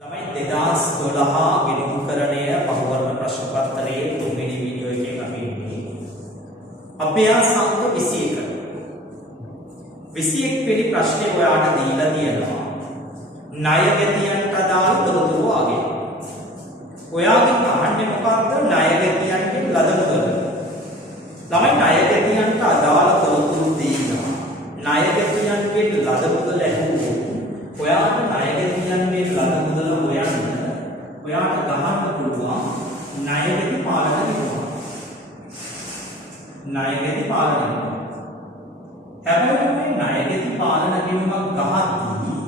තමයි 2012 ගෙනිමුකරණය බහුවර්ණ ප්‍රශ්න පත්‍රයේ තුන්වෙනි වීඩියෝ එකෙන් අපි ඉන්නේ. අභ්‍යාස අංක 21. 21 වෙනි ප්‍රශ්නේ ඔයාට දීලා තියෙනවා. ණයගැතියන්ට අදාළ තොරතුරු ආගේ. ඔයාගෙන් අහන්නේ මොකක්ද? ණයගැතියන්ගෙන් ලද මුදල. ළමයි ණයගැතියන්ට අදාළ තොරතුරු දීලා ණයගැතියන්ගෙන් ලද මුදල ඇහුවොත් ඔයාට ණයගැතියන්ගෙන් ලද මුදල හොයන්න ඔයාට ගහන්න පුළුවන් ණයගැති පාලන විභාගය. ණයගැති පාලන හැබැයි මේ ණයගැති පාලන ගිණුමක් ගහද්දී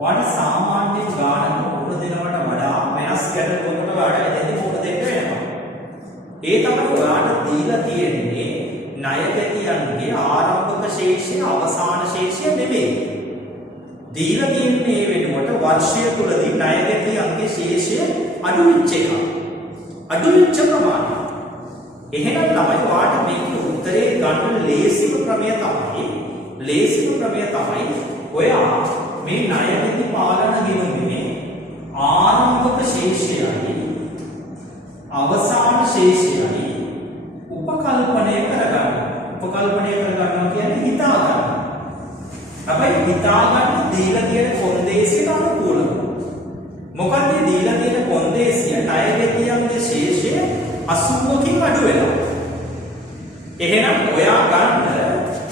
ඔයාට සාමාන්‍ය ගානක පොඩ දෙනවට වඩා වෙනස් ගැටලුවකට වඩා එතෙන්දී පොඩ දෙන්න වෙනවා. ඒ තමයි ඔයාට දීලා තියෙන්නේ ණයගැතියන්ගේ ආරම්භක ශේෂය අවසාන ශේෂය නෙමෙයි. දීලා තියෙන්නේ වෙනකොට වර්ෂය තුලදී ණයගැතියන්ගේ ශේෂය අඩු වෙච්ච එක. අඩු වෙච්ච ප්‍රමාණය. එහෙනම් ළමයි ඔයාට මේකේ උත්තරේ ගන්න ලේසිම ක්‍රමය තමයි ඔයා මේ ණයගැති පාලන ගිණුමේ ආරම්භක ශේෂයයි අවසාන ශේෂයයි උපකල්පනය කරගන්න. උපකල්පනය කරගන්නවා කියන්නේ හිතා ගන්න. හැබැයි හිතා ගන්න දීලා තියෙන කොන්දේසියට අනුකූලව. මොකද දීලා තියෙන කොන්දේසිය ණයගැතියන්ගේ ශේෂය 80කින් අඩු වෙනවා. එහෙනම් ඔයා ගන්න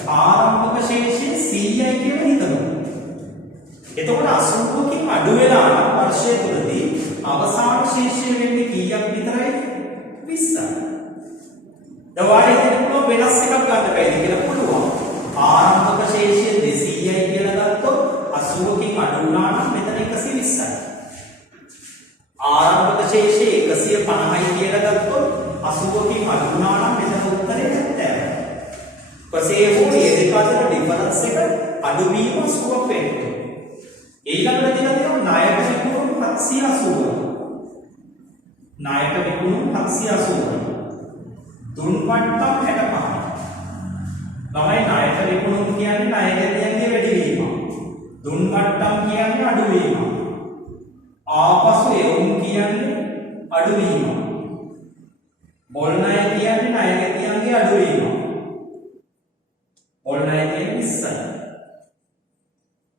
ආරම්භක ශේෂය 100යි කියලා හිතනවා. එතකොට 80කින් අඩු වෙලා නම් වර්ෂය තුලදී අවසාන ශේෂය වෙන්නේ කීයක් විතරයි? 20යි. දවාඩේ දෙන්න වෙනස් එකක් ගන්න බැයිද කියලා පුළුවන්. ආරම්භක ශේෂය 200යි කියලා ගත්තොත් 80කින් අඩු වුණා නම් මෙතන 120යි. ආරම්භක ශේෂය 150යි කියලා ගත්තොත් 80කින් අඩු වුණා නම් මෙතන උත්තරේ 70යි. පස්සේ ඒ දෙක අතර ඩිෆරන්ස් එක අඩු වීම 80ක් වෙනවා. ඊළඟට දින දෙනවා ණයට විකුණුම් 780. ණයට විකුණුම් 780. දුන් වට්ටම් 65. ළමයි ණයට විකුණුම් කියන්නේ ණයගැතියන්ගේ වැඩිවීම. දුන් වට්ටම් කියන්නේ අඩුවීම. ආපසු එවුම් කියන්නේ අඩුවීම. බොල් ණය කියන්නේ ණයගැතියන්ගේ අඩුවීම. බොල් ණය කියන්නේ 20යි.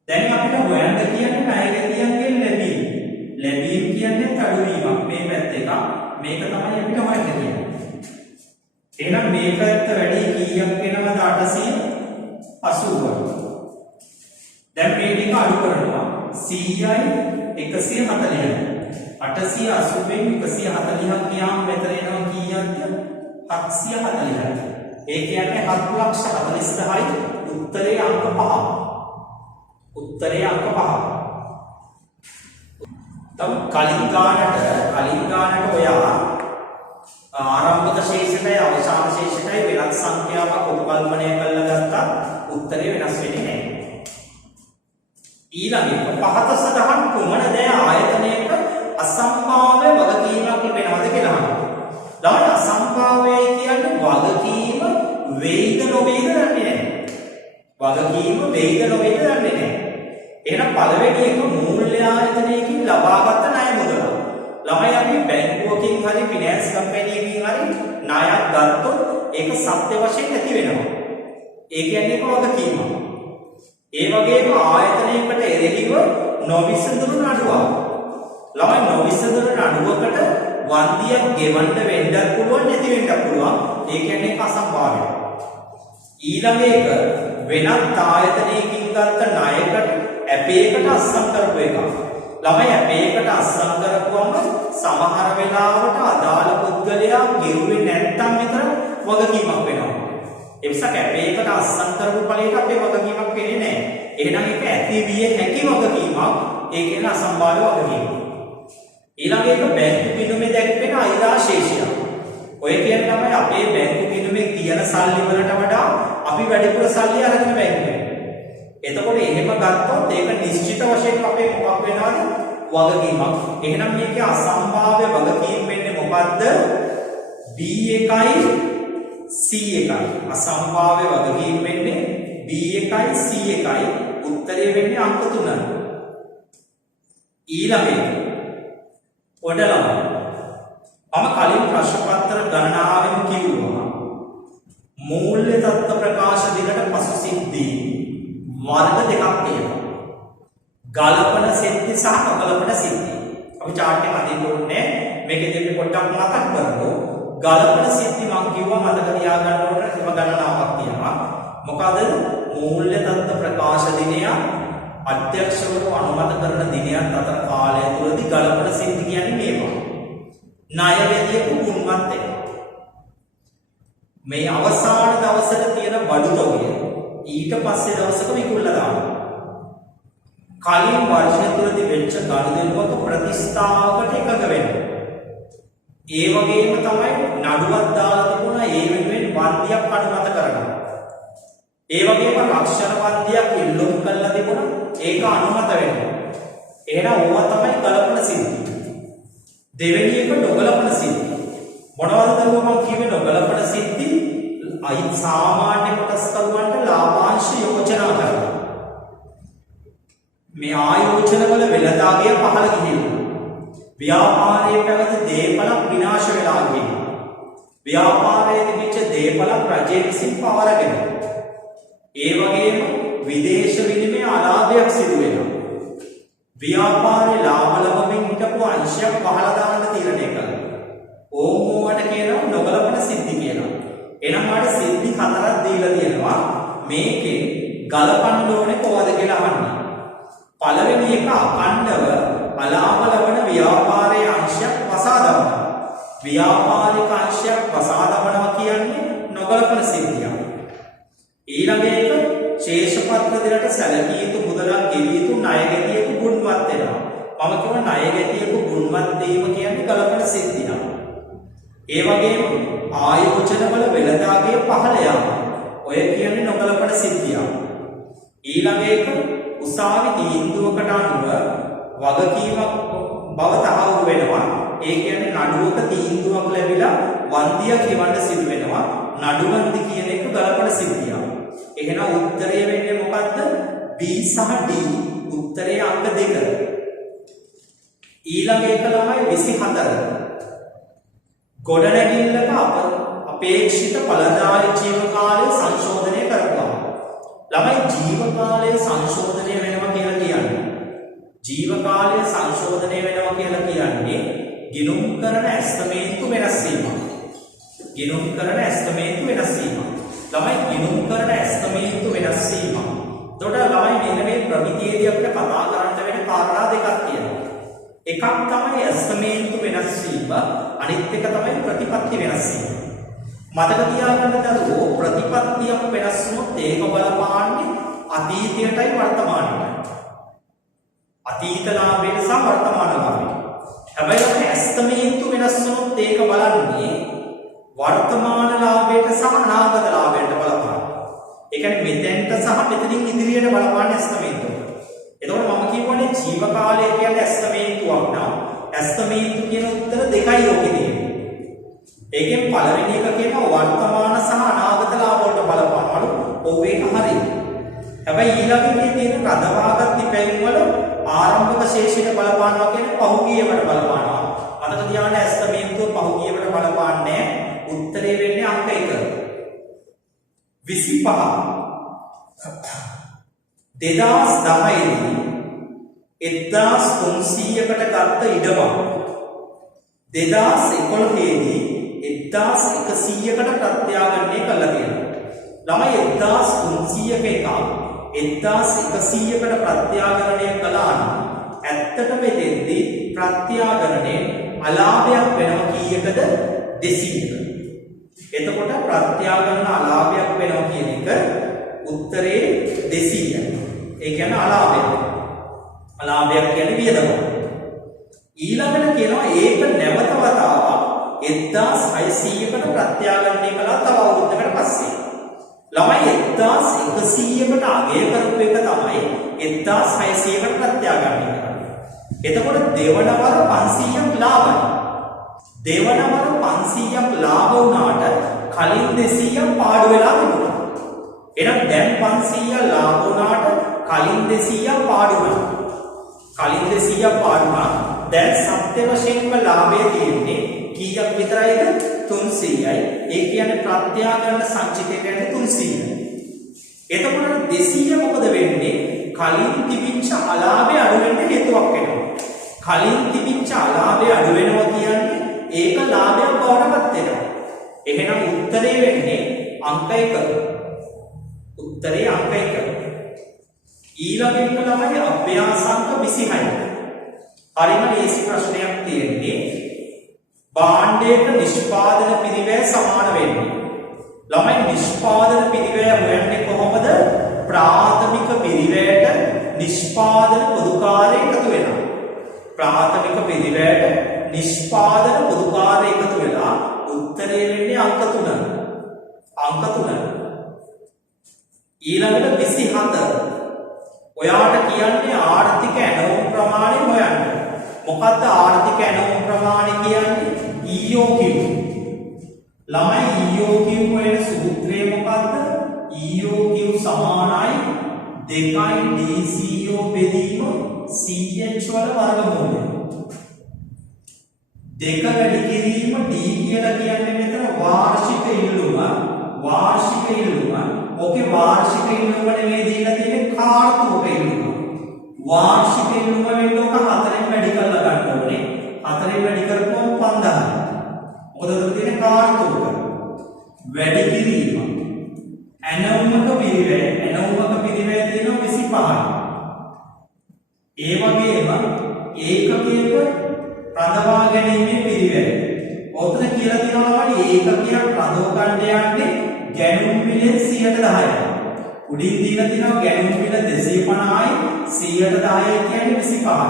දැන් අපිට හොයන්න කියන්නේ ණයගැතියන්ගේ ලැබීම. ලැබීම කියන්නේ අඩුවීමක්. මේ පැත්ත එක මේක තමයි අපිට හොයන්න කියන්නේ. එහෙනම් මේ පැත්ත වැඩි කීයක් වෙනවද? 880. දැන් මේ දෙක අඩු කරනවා 100යි 140යි. 880ෙන් 140ක් ගියාම මෙතන එනවා කීයක්ද? 740යි. ඒ කියන්නේ 7,40,000යි. උත්තරේ අංක 5. උත්තරේ අංක 5. තව කලින් ගානට ඔයා ආරම්භක ශේෂයයි අවසාන ශේෂයයි වෙනස් සංඛ්‍යාවක් උපකල්පනය කරලා ගත්තා උත්තරේ වෙනස් වෙන්නේ නැහැ. ඊළඟට පහත සටහන් කුමන දේ ආයතනයක අසම්භාව්‍ය වගකීමක් වෙනවද කියලා අහනවා. ළමයි අසම්භාව්‍යයි කියන්නේ වගකීම වේද නොවේද දන්නේ නැහැ. වගකීම වේද නොවේද දන්නේ නැහැ. එහෙනම් පළවෙනි එක මූල්‍ය ආයතනයකින් ලබාගත් ණය මුදල. ළමයි අපි බැංකුවකින් හරි ෆිනෑන්ස් කම්පැනියකින් හරි ණයක් ගත්තොත් ඒක සත්‍ය වශයෙන් නැති වෙනවා. ඒ කියන්නේ ඒක වගකීමක්. ඒ වගේම ආයතනයකට එරෙහිව නොවිසඳුණු නඩුවක්. ළමයි නොවිසඳුණු නඩුවකට වන්දියක් ගෙවන්න වෙන්නත් පුළුවන් නැති වෙන්නත් පුළුවන්. ඒ කියන්නේ ඒක අසම්භාව්‍යයි. ඊළඟ එක වෙනත් ආයතනයකින් ගත්ත ණයකට ඇපේකට අස්සම් කරපු එකක්. ළමයි ඇපේකට අස්සම් කරපුවම සමහර වෙලාවට අදාළ පුද්ගලයා ගෙවුවේ නැත්තම් විතර වගකීමක් වෙනවා. ඒ නිසා ඇපේකට අස්සම් කරපු ඵලයට අපේ වගකීමක් වෙන්නේ නැහැ. එහෙනම් ඒක ඇති විය හැකි වගකීමක්. ඒ කියන්නේ අසම්භාව්‍ය වගකීමක්. ඊළඟ එක බැංකු ගිණුමේ දැක්වෙන අයිලා ශේෂය. ඔය කියන්නේ තමයි අපේ බැංකු ගිණුමේ තියෙන සල්ලි වලට වඩා අපි වැඩිපුර සල්ලි අරගෙන බැංකුවේ. එතකොට එහෙම ගත්තොත් ඒක නිශ්චිත වශයෙන් අපේ මොකක් වෙනවද? වගකීමක්. එහෙනම් මේකේ අසම්භාව්‍ය වගකීම් වෙන්නේ මොකද්ද? B1යි C1යි. අසම්භාව්‍ය වගකීම් වෙන්නේ B1යි C1යි. උත්තරේ වෙන්නේ අංක 3. ඊළඟට ඔඩලම මම කලින් ප්‍රශ්න පත්‍ර ගණනාවෙන් කිව්වා මූල්‍ය තත්ත්ව ප්‍රකාශ දිනට පසු සිද්ධී වර්ග දෙකක් තියෙනවා. ගලපන සිද්ධි සහ නොගලපන සිද්ධි. අපි chart එක අදින්න ඕනේ. මේකෙදි අපි පොඩ්ඩක් මතක් කරමු. ගලපන සිද්ධි මම කිව්වා මතක තියාගන්න ඕනේ ඒව ගණනාවක් තියෙනවා. මොකද මූල්‍ය තත්ත්ව ප්‍රකාශ දිනය අධ්‍යක්ෂකවරු අනුමත කරන දිනයන් අතර කාලය තුලදී ගලපන සිද්ධි කියන්නේ මේවා. ණය වැදියක ගුණවත් එක. මේ අවසාන දවසට තියෙන බඩු තොගය ඊට පස්සේ දවසක විකුණලා දානවා. කලින් වර්ෂය තුලදී වෙච්ච ගනුදෙනුවක ප්‍රතිස්ථාපකට එකඟ වෙනවා. ඒ වගේම තමයි නඩුවක් දාලා තිබුණා ඒ වෙනුවෙන් වන්දියක් අනුමත කරනවා. ඒ වගේම රක්ෂණ වන්දියක් ඉල්ලුම් කරලා තිබුණා ඒක අනුමත වෙනවා. එහෙනම් ඕවා තමයි ගලපන සිද්ධි. දෙවෙනි එක නොගලපන සිද්ධි. මොනවද මම කියවේ නොගලපන සිද්ධි? අයි සාමාන්‍ය කොටස්කරුවන්ට ලාභාංශ යෝජනා කරනවා. මේ ආයෝජන වල වෙළඳාගය පහළ ගිහිල්ලා. ව්‍යාපාරයේ පැවති දේපලක් විනාශ වෙලා ගිහිල්ලා. ව්‍යාපාරයේ තිබිච්ච දේපලක් රජය විසින් පවරගෙන. ඒ වගේම විදේශ විනිමය අලාභයක් සිදු වෙනවා. ව්‍යාපාරේ ලාභ ලබමින් හිටපු අංශයක් පහළ දාන්න තීරණය කළා. ඕමෝවට කියනවා නොගලපන සිද්ධි කියලා. එහෙනම් මාට සිද්ධි හතරක් දීලා තියෙනවා. මේකේ ගලපන්න ඕනේ කොහොමද කියලා අහන්නේ. පළවෙනි එක අඛණ්ඩව අලාභ ලබන ව්‍යාපාරයේ අංශයක් වසා දමනවා. ව්‍යාපාරික අංශයක් වසා දමනවා කියන්නේ නොගලපන සිද්ධියක්. ඊළඟ එක ශේෂපත්‍ර දෙකට සැලකිය යුතු මුදලක් ගෙවිය යුතු ණයගැතියෙකු ගුණවත් වෙනවා. මම කියන ණයගැතියෙකු ගුණවත් වීම කියන්නේ ගලපන සිද්ධියක්. ඒ වගේම ආයෝජන වල වෙළඳාගේ පහළ යාම. ඔය කියන්නේ නොගලපන සිද්ධියක්. ඊළඟ එක උසාවි තීන්දුවකට අනුව වගකීමක් බව තහවුරු වෙනවා. ඒ කියන්නේ නඩුවක තීන්දුවක් ලැබිලා වන්දියක් ගෙවන්න සිදු වෙනවා. නඩුවන්දි කියන එක ගලපන සිද්ධියක්. එහෙනම් උත්තරය වෙන්නේ මොකද්ද? B සහ D. උත්තරයේ අංක 2. ඊළඟ එක ළමයි 24. ගොඩනැගිල්ලක අපේක්ෂිත ඵලදායී ජීවකාලය සංශෝධනය කරනවා. ළමයි ජීවකාලය සංශෝධනය වෙනවා කියලා කියන්නේ. ජීවකාලය සංශෝධනය වෙනවා කියලා කියන්නේ ගිණුම් කරන ඇස්තමේන්තු වෙනස් වීම. ගිණුම් කරන ඇස්තමේන්තු වෙනස් වීම. ළමයි ගිණුම් කරන ඇස්තමේන්තු වෙනස් වීම. එතකොට ළමයි මෙන්න මේ ප්‍රමිතියේදී අපිට කතා කරන්න වෙන කාරණා දෙකක් තියෙනවා. එකක් තමයි ඇස්තමේන්තු වෙනස් වීම, අනිත් එක තමයි ප්‍රතිපත්ති වෙනස් වීම. මතක තියාගන්න දරුවෝ ප්‍රතිපත්තියක් වෙනස් වුණොත් ඒක බලපාන්නේ අතීතයටයි වර්තමානයටයි. අතීත ලාභයට සහ වර්තමාන ලාභයට. හැබැයි ඇස්තමේන්තු වෙනස් වුණොත් ඒක බලන්නේ වර්තමාන ලාභයට සහ අනාගත ලාභයට බලපාන. ඒ කියන්නේ මෙතෙන්ට සහ මෙතනින් ඉදිරියට බලපාන ඇස්තමේන්තුව. එතකොට මම කියවනේ ජීවකාලය කියන්නේ ඇස්තමේන්තුවක් නම් ඇස්තමේන්තු කියන උත්තර දෙකයි යෝගී දෙන්නේ. ඒකෙන් පළවෙනි එක කියනවා වර්තමාන සහ අනාගත ලාභ වලට බලපානවලු. ඔව් ඒක හරියි. හැබැයි ඊළඟේ තියෙන රඳවාගත් තිපැයින් වල ආරම්භක ශේෂයට බලපානවා කියන්නේ පහුගියවට බලපානවා. මතක තියාගන්න ඇස්තමේන්තුව පහුගියවට බලපාන්නේ උත්තරේ වෙන්නේ අංක 1. 25 2010 දී 1300කට ගත්ත ඉඩමක් 2011 දී 1100කට ප්‍රත්‍යාගණය කළා තියෙනවා. ළමයි 1300ක එක 1100කට ප්‍රත්‍යාගණය කළා නම් ඇත්තටම මෙතෙන්දී ප්‍රත්‍යාගණනේ අලාභයක් වෙනවා කීයකද? 200ක. එතකොට ප්‍රත්‍යාගමන අලාභයක් වෙනවා කියන එක උත්තරේ 200යි. ඒ කියන්නේ අලාභය. අලාභයක් කියන්නේ වියදම. ඊළඟට කියනවා ඒක නැවත වතාවක් 1600කට ප්‍රත්‍යාගමනය කළා තව අවුරුද්දකට පස්සේ. ළමයි 1100කට අගය කරපු එක තමයි 1600කට ප්‍රත්‍යාගමනය කරන්නේ. එතකොට දෙවන වර 500ක් ලාභයි. දෙවන වර 500ක් ලාභ වුණාට කලින් 200ක් පාඩු වෙලා තිබුණා. එහෙනම් දැන් 500ක් ලාභ වුණාට කලින් 200ක් පාඩු වෙනවා. කලින් 200ක් පාඩුනා. දැන් සත්‍ය වශයෙන්ම ලාභය තියෙන්නේ කීයක් විතරයිද? 300යි. ඒ කියන්නේ ප්‍රත්‍යාගන්න සංචිතය කියන්නේ 300යි. එතකොට 200 මොකද වෙන්නේ? කලින් තිබිච්ච අලාභය අඩු වෙන්න හේතුවක් වෙනවා. කලින් තිබිච්ච අලාභය අඩු වෙනවා කියන්නේ ඒක ලාභයක් බවට පත් වෙනවා. එහෙනම් උත්තරේ වෙන්නේ අංක 1. උත්තරේ අංක 1. ඊළඟ එක ළමයි අභ්‍යාසාංක 26. හරිම ලේසි ප්‍රශ්නයක් තියෙන්නේ. භාණ්ඩයක නිෂ්පාදන පිරිවැය සමාන වෙන්නේ. ළමයි නිෂ්පාදන පිරිවැය හොයන්නේ කොහොමද? ප්‍රාථමික පිරිවැයට නිෂ්පාදන පොදුකාරය එකතු වෙනවා. ප්‍රාථමික පිරිවැයට නිෂ්පාදන පොදුකාරය එකතු වෙලා උත්තරේ වෙන්නේ අංක 3. අංක 3. ඊළඟට 27. ඔයාට කියන්නේ ආර්ථික ඇණවුම් ප්‍රමාණය හොයන්න. මොකද්ද ආර්ථික ඇණවුම් ප්‍රමාණය කියන්නේ? EOQ. ළමයි EOQ වෙන සූත්‍රය මොකද්ද? EOQ සමානයි 2යි DCO බෙදීම CH වල වර්ගමූලය. 2 වැඩි කිරීම D කියලා කියන්නේ මෙතන වාර්ෂික ඉල්ලුම. වාර්ෂික ඉල්ලුම. ඔකේ වාර්ෂික ඉල්ලුම නෙමෙයි දීලා තියෙන්නේ කාර්තුක ඉල්ලුම. වාර්ෂික ඉල්ලුම වෙන්න ඔක 4ෙන් වැඩි කරලා ගන්න ඕනේ. 4ෙන් වැඩි කරපුවම 5000. මොකද උතන තියෙන්නේ කාර්තුක. වැඩි කිරීම. ඇණවුමක පිරිවැය. ඇණවුමක පිරිවැය තියෙනවා 25යි. ඒ වගේම ඒකකයක රඳවා ගැනීමේ පිරිවැය. ඔතන කියලා තියෙනවා ඒකකයක් රඳව ගන්න යන්නේ ගැණුම් මිලෙන් 110යි. උඩින් දීලා තියෙනවා ගැණුම් මිල 250යි 110යි කියන්නේ 25යි.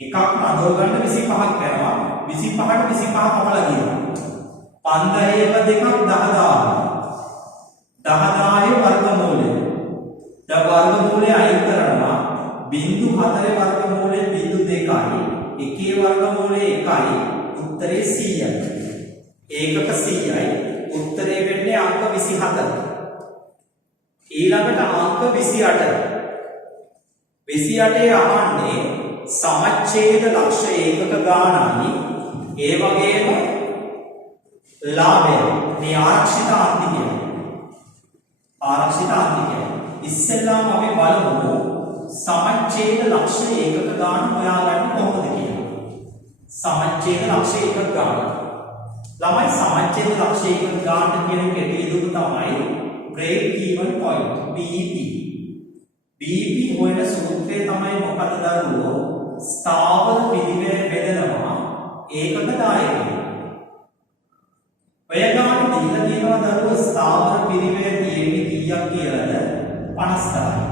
එකක් රඳව ගන්න 25ක් යනවා. 25ට 25 කපලා ගියා. 5000 දෙකක් 10000. 10000 වර්ගමූලය. දැන් වර්ගමූලය අයින් කරනවා 0.4 වර්ගමූලය 0.2යි. එකේ වර්ගමූලය 1යි. උත්තරේ 100යි. ඒකක 100යි. උත්තරේ වෙන්නේ අංක 27. ඊළඟට අංක 28. 28 අහන්නේ සමච්ඡේද ලක්ෂ ඒකක ගානයි. ඒ වගේම ලාභය. මේ ආරක්ෂිත ආන්තිකය. ආරක්ෂිත ආන්තිකය. ඉස්සෙල්ලාම අපි බලමු සමච්ඡේද ලක්ෂ ඒකක ගාන හොයාගන්න කොහොමද කියලා. සමච්ඡේද ලක්ෂ ඒකක ගාන. ළමයි සමච්ඡේද ලක්ෂ ඒකක ගාන කියන කෙටි විදුම තමයි break even point BEP. BEP හොයන සූත්‍රය තමයි මොකක්ද දරුවෝ? ස්ථාවර පිරිවැය බෙදනවා ඒකක දායකය. ඔය ගාන දීලා තියෙනවා දරුවෝ ස්ථාවර පිරිවැය තියෙන්නේ කීයක් කියලාද? 50යි.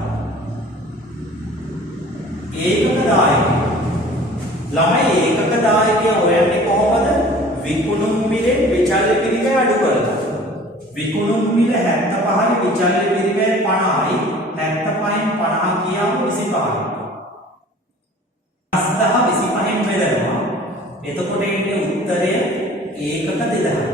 ඒකක දායකය. ළමයි ඒකක දායකය හොයන්නේ කොහොමද? විකුණුම් මිලෙන් විචල්්‍ය පිරිවැය අඩු කරලා. විකුණුම් මිල 75යි විචල්්‍ය පිරිවැය 50යි. 75න් 50 කියවම 25යි. 50 25න් බෙදනවා. එතකොට එන්නේ උත්තරය ඒකක 2000යි.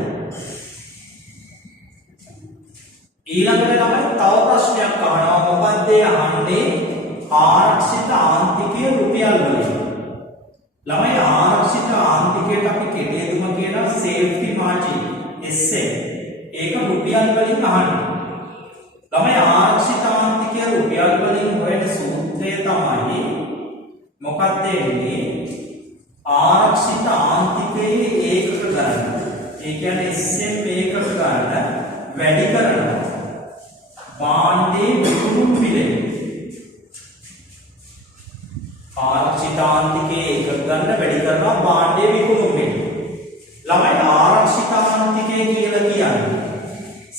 ඊළඟට ළමයි තව ප්‍රශ්නයක් අහනවා. මොකක්ද අහන්නේ? ආරක්ෂිත ආන්තිකයේ රුපියල් වලින්. ළමයි ආරක්ෂිත ආන්තිකයට අපි කෙටේදුම කියන සේෆ්ටි මාජින් SM. ඒක රුපියල් වලින් අහන්නේ. ළමයි ආරක්ෂිත ආන්තිකයේ රුපියල් වලින් හොයන සූත්‍රය තමයි මොකක්ද එන්නේ? ආරක්ෂිත ආන්තිකයේ ඒකක ගණන. ඒ කියන්නේ SM ඒකක ගණන වැඩි කරනවා. භාණ්ඩයේ විකුණුම් මිලෙන්. ආරක්ෂිත ආන්තිකයේ එකක ගන්න වැඩි කරනවා භාණ්ඩයේ විකුණුම් මිල. ළමයි ආරක්ෂිත ආන්තිකය කියලා කියන්නේ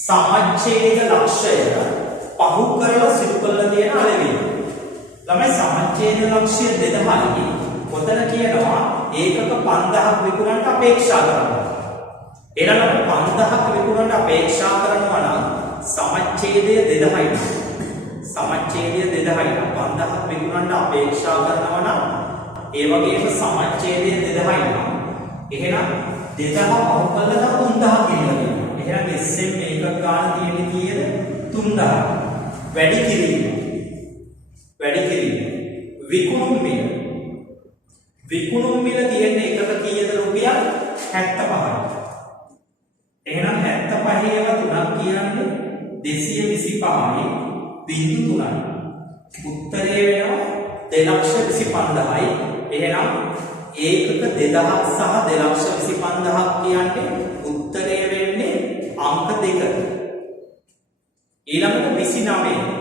සමච්ඡේද ලක්ෂය පහු කරලා සිදු කරලා තියෙන අලෙවි. ළමයි සමච්ඡේද ලක්ෂය 2000යි. ඔතන කියනවා ඒකක 5000ක් විකුණන්න අපේක්ෂා කරනවා. එනනම් 5000ක් විකුණන්න අපේක්ෂා කරනවා නම් සමච්ඡේදය 2000යි. සමච්ඡේදය 2000යි. 5000ක් විකුණන්න අපේක්ෂා කරනවා නම් ඒ වගේම සමච්ඡේදය 2000යි. එහෙනම් 2000 පහු කළා 3000 කියනවා. එහෙනම් SM එකක ගන්න තියෙන්නේ කීයද? 3000. වැඩි කිරීම. වැඩි කිරීම. විකුණුම් මිල. විකුණුම් මිල තියෙන්නේ එකක කීයද රුපියල් 75යි. එහෙනම් 75 3ක් කියන්නේ 225යි බිංදු 3යි. උත්තරේ වෙනවා 2,25,000යි. එහෙනම් ඒකක 2000ක් සහ 2,25,000ක් කියන්නේ උත්තරේ වෙන්නේ අංක 2. ඊළඟට 29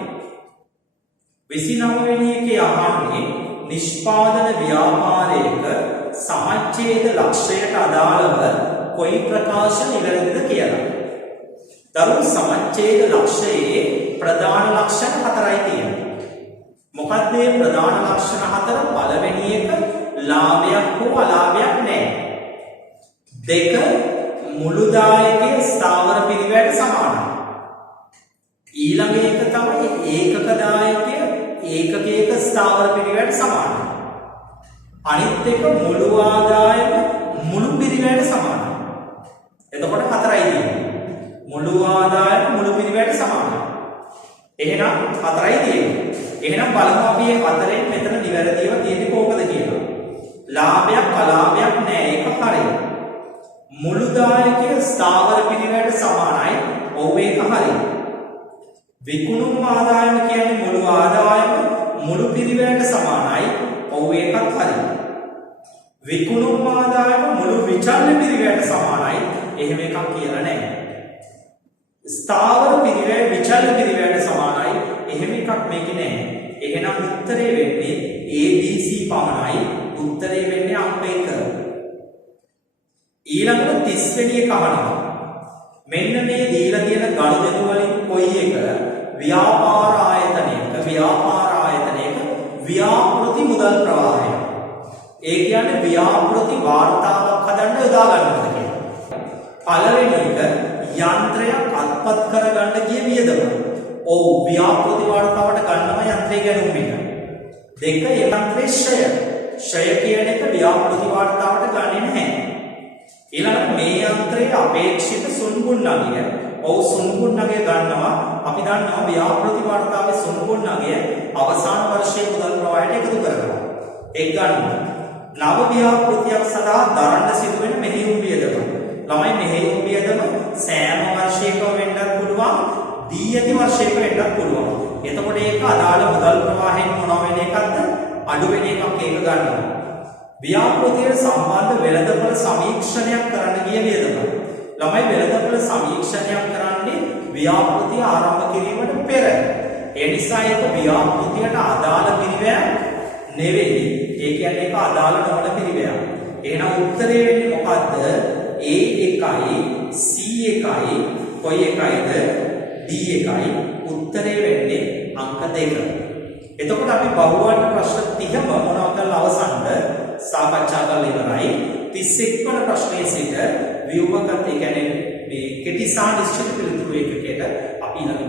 වෙනි එකේ අහන්නේ නිෂ්පාදන ව්‍යාපාරයක සමච්ඡේද ලක්ෂයට අදාළව කොයි ප්‍රකාශ නිවැරදිද කියලා. දරුවෝ සමච්ඡේද ලක්ෂයේ ප්‍රධාන ලක්ෂණ 4යි තියෙනවා. මොකක්ද මේ ප්‍රධාන ලක්ෂණ 4? පළවෙනි එක ලාභයක් හෝ අලාභයක් නැහැ. දෙක මුළු දායකයේ ස්ථාවර පිරිවැයට සමානයි. ඊළඟ එක තමයි ඒකක දායකය ඒකකයක ස්ථාවර පිරිවැයට සමානයි. අනිත් එක මුළු ආදායම මුළු පිරිවැයට සමානයි. එතකොට 4යි තියෙන්නේ. මුළු ආදායම මුළු පිරිවැයට සමානයි. එහෙනම් 4යි තියෙන්නේ. එහෙනම් බලමු අපි මේ 4න් මෙතන නිවැරදිව තියෙන්නේ කොහොමද කියලා. ලාභයක් අලාභයක් නැහැ. ඒක හරියි. මුළු දායකයේ ස්ථාවර පිරිවැයට සමානයි. ඔව් ඒක හරියි. විකුණුම් ආදායම කියන්නේ මුළු ආදායම මුළු පිරිවැයට සමානයි. ඔව් ඒකත් හරියි. විකුණුම් ආදායම මුළු විචල්්‍ය පිරිවැයට සමානයි. එහෙම එකක් කියලා නැහැ. ස්ථාවර පිරිවැය විචල්්‍ය පිරිවැයට සමානයි. එහෙම එකක් මේකේ නැහැ. එහෙනම් උත්තරේ වෙන්නේ ABC පමණයි. උත්තරේ වෙන්නේ අංක 1. ඊළඟට 30 වෙනි එක අහනවා. මෙන්න මේ දීලා තියෙන ගනුදෙනු වලින් කොයි එක ව්‍යාපාර ආයතනයක ව්‍යාපෘති මුදල් ප්‍රවාහය. ඒ කියන්නේ ව්‍යාපෘති වාර්තාවක් හදන්න යොදා ගන්නවද කියලා. පළවෙනි එක යන්ත්‍රයක් අත්පත් කරගන්න ගිය වියදම. ඔව් ව්‍යාපෘති වාර්තාවට ගන්නම යන්ත්‍රය ගැනුම් එක. දෙක යන්ත්‍රයේ ෂය කියන එක ව්‍යාපෘති වාර්තාවට ගන්නේ නැහැ. ඊළඟට මේ යන්ත්‍රයේ අපේක්ෂිත සුන්බුන් නගය. ඔව් සුන්බුන් නගය ගන්නවා. අපි දන්නවා ව්‍යාපෘති වාර්තාවේ සුන්බුන් නගය අවසාන වර්ෂයේ මුදල් ප්‍රවාහයට එකතු කරනවා. ඒක ගන්නවා. නව ව්‍යාපෘතියක් සඳහා දරන්න සිදුවෙන මෙහෙයුම් වියදම. ළමයි මෙහෙයුම් වියදම සෑම වර්ෂයකම වෙන්නත් පුළුවන්, දී ඇති වර්ෂයක වෙන්නත් පුළුවන්. එතකොට ඒක අදාළ මුදල් ප්‍රවාහයෙන් මොන වෙන එකක්ද? අඩු වෙන එකක් ඒක ගන්නවා. ව්‍යාපෘතියට සම්බන්ධ වෙළඳපොළ සමීක්ෂණයක් කරන්න ගිය වියදම. ළමයි වෙළඳපොළ සමීක්ෂණයක් කරන්නේ ව්‍යාපෘතිය ආරම්භ කිරීමට පෙර. ඒ නිසා ඒක ව්‍යාපෘතියට අදාළ පිරිවැයක් නෙවෙයි. ඒ කියන්නේ ඒක අදාළ නොවන පිරිවැයක්. එහෙනම් උත්තරේ වෙන්නේ මොකද්ද? A1යි C1යි කොයි එකයිද? D1යි. උත්තරේ වෙන්නේ අංක 2. එතකොට අපි බහුවර්ණ ප්‍රශ්න 30ම මොනවා කරලා අවසන්ද සාකච්ඡා කරලා ඉවරයි. 31 වන ප්‍රශ්නයේ සිට ව්‍යුහගත ඒ කියන්නේ මේ කෙටි සහ නිශ්චිත පිළිතුරු ඒකකයට අපි ඊළඟ